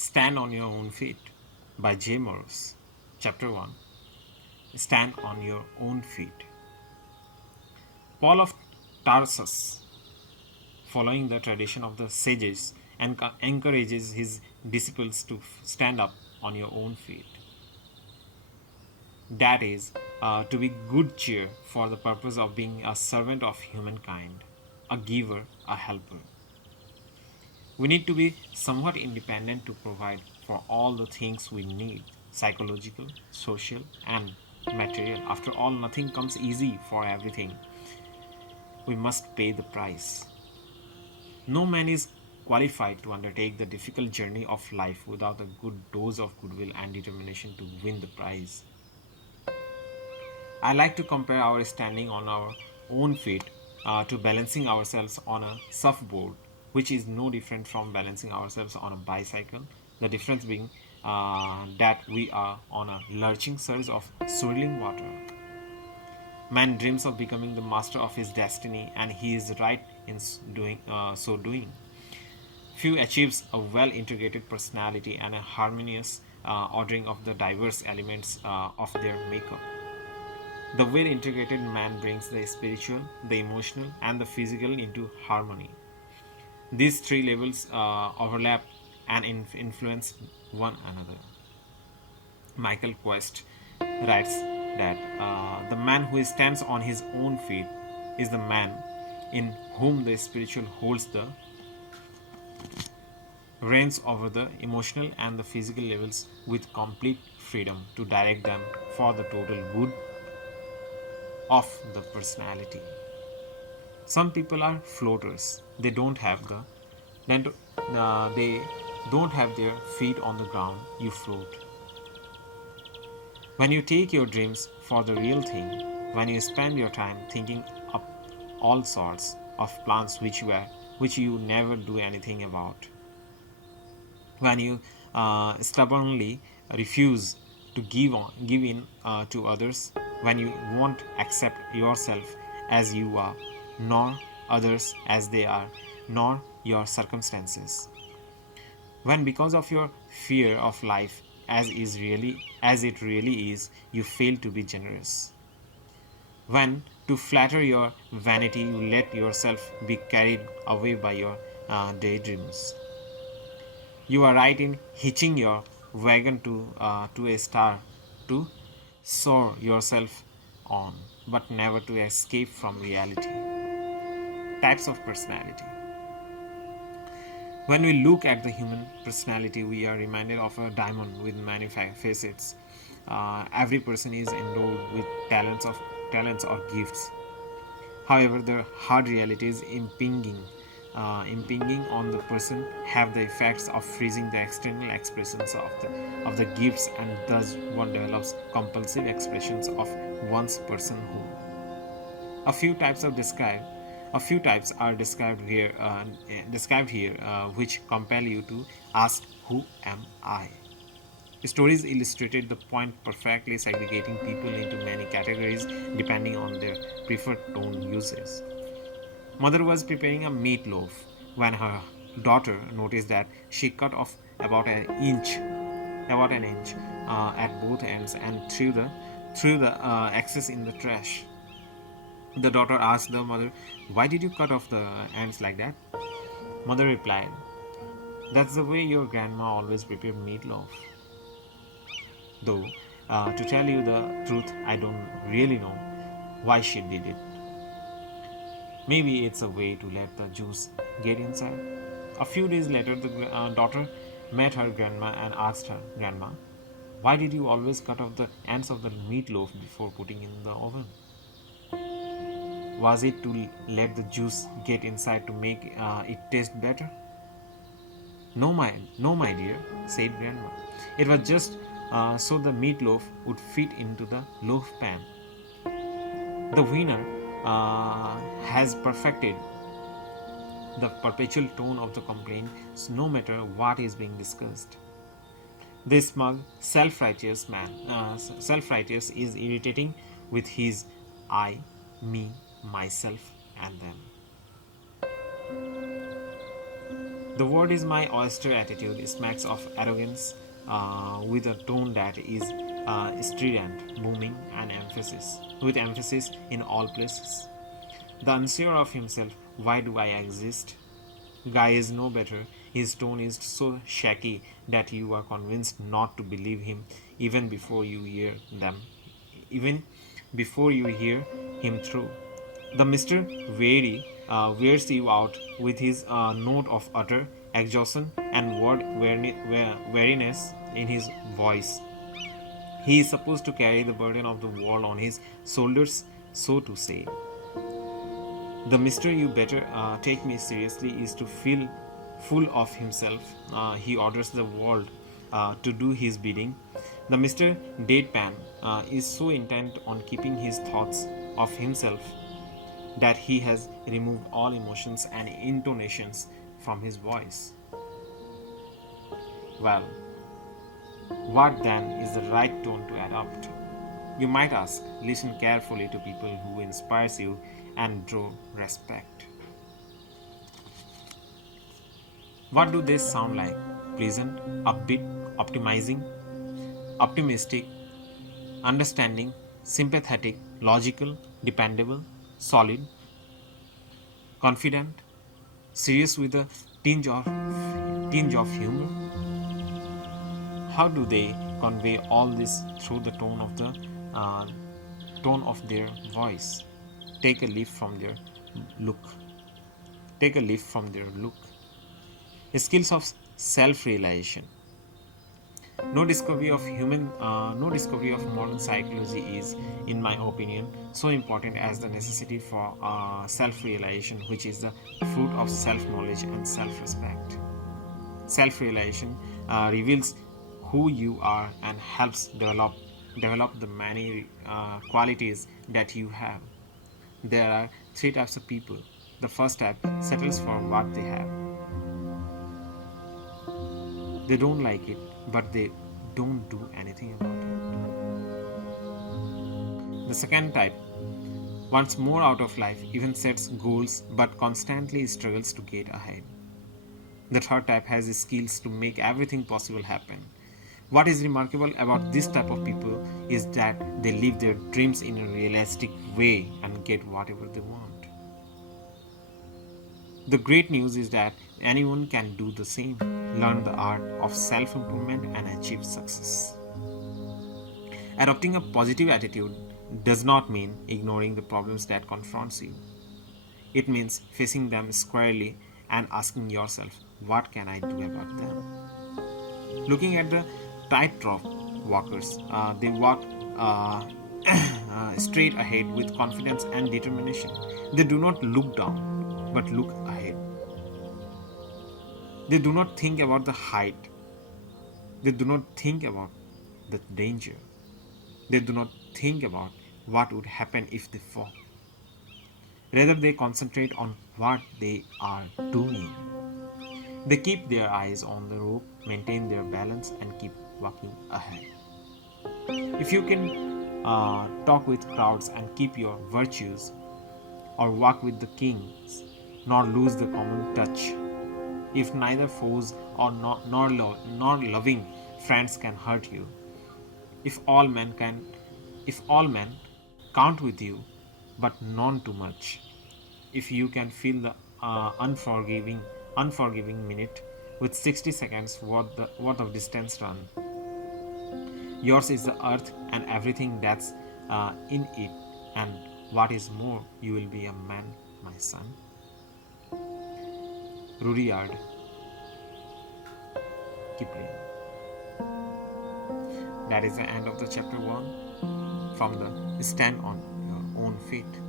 Stand on Your Own Feet by Maurus. Chapter 1. Stand on your own feet. Paul of Tarsus, following the tradition of the sages, encourages his disciples to stand up on your own feet. That is, to be good cheer for the purpose of being a servant of humankind, a giver, a helper. We need to be somewhat independent to provide for all the things we need psychological, social, and material. After all, nothing comes easy for everything. We must pay the price. No man is qualified to undertake the difficult journey of life without a good dose of goodwill and determination to win the prize. I like to compare our standing on our own feet to balancing ourselves on a surfboard, which is no different from balancing ourselves on a bicycle. The difference being that we are on a lurching surge of swirling water. Man dreams of becoming the master of his destiny, and he is right in doing. Few achieves a well-integrated personality and a harmonious ordering of the diverse elements of their makeup. The well-integrated man brings the spiritual, the emotional, and the physical into harmony. These three levels overlap and influence one another. Michael Quest writes that the man who stands on his own feet is the man in whom the spiritual holds the reigns over the emotional and the physical levels with complete freedom to direct them for the total good of the personality. Some people are floaters. They don't have their feet on the ground. You float. When you take your dreams for the real thing, when you spend your time thinking up all sorts of plans which you never do anything about, when you stubbornly refuse to give in to others, when you won't accept yourself as you are, nor others as they are, nor your circumstances, when because of your fear of life as it really is, you fail to be generous, when to flatter your vanity you let yourself be carried away by your daydreams. You are right in hitching your wagon to a star to soar yourself on, but never to escape from reality. Types of personality. When we look at the human personality, we are reminded of a diamond with many facets. Every person is endowed with talents or gifts. However, the hard realities impinging on the person have the effects of freezing the external expressions of the gifts, and thus one develops compulsive expressions of one's personhood. A few types of describe a few types are described here, which compel you to ask, "Who am I?" Stories illustrated the point perfectly, segregating people into many categories depending on their preferred tone uses. Mother was preparing a meatloaf when her daughter noticed that she cut off about an inch at both ends, and threw the excess in the trash. The daughter asked the mother, "Why did you cut off the ends like that?" Mother replied, "That's the way your grandma always prepared meatloaf. Though, to tell you the truth, I don't really know why she did it. Maybe it's a way to let the juice get inside." A few days later, the daughter met her grandma and asked her, "Grandma, why did you always cut off the ends of the meatloaf before putting in the oven? Was it to let the juice get inside to make it taste better?" No, my dear," said Grandma. "It was just so the meatloaf would fit into the loaf pan. The winner has perfected the perpetual tone of the complaint, no matter what is being discussed. This smug, self-righteous is irritating with his I, me, myself, and them." The world is my oyster attitude smacks of arrogance with a tone that is strident, booming, and with emphasis in all places. The unsure of himself, why do I exist? Guy is no better. His tone is so shaky that you are convinced not to believe him even before you hear them, even before you hear him through. The Mr. wears you out with his note of utter exhaustion and weariness in his voice. He is supposed to carry the burden of the world on his shoulders, so to say. The Mr. You better take me seriously is to feel full of himself. He orders the world to do his bidding. The Mr. Deadpan is so intent on keeping his thoughts of himself that he has removed all emotions and intonations from his voice. Well, what then is the right tone to adopt? You might ask. Listen carefully to people who inspires you and draw respect. What do they sound like? Pleasant, upbeat, optimistic, understanding, sympathetic, logical, dependable, solid, confident, serious with a tinge of humor. How do they convey all this through the tone of their voice? Take a leaf from their look. Take a leaf from their look. Skills of self-realization. No discovery of modern psychology is, in my opinion, so important as the necessity for self-realization, which is the fruit of self-knowledge and self-respect. Self-realization reveals who you are and helps develop the many qualities that you have. There are three types of people. The first type settles for what they have. They don't like it, but they don't do anything about it. The second type wants more out of life, even sets goals, but constantly struggles to get ahead. The third type has skills to make everything possible happen. What is remarkable about this type of people is that they live their dreams in a realistic way and get whatever they want. The great news is that anyone can do the same, learn the art of self-improvement and achieve success. Adopting a positive attitude does not mean ignoring the problems that confronts you. It means facing them squarely and asking yourself, what can I do about them? Looking at the tightrope walkers, they walk straight ahead with confidence and determination. They do not look down, but look ahead. They do not think about the height. They do not think about the danger. They do not think about what would happen if they fall. Rather, they concentrate on what they are doing. They keep their eyes on the rope, maintain their balance, and keep walking ahead. If you can talk with crowds and keep your virtues, or walk with the kings, nor lose the common touch, if neither foes nor loving friends can hurt you, if all men count with you, but none too much, if you can feel the unforgiving minute with 60 seconds worth of distance run, yours is the earth and everything that's in it, and what is more, you will be a man, my son. Rudyard Kipling. That is the end of the chapter 1 from the Stand on Your Own Feet.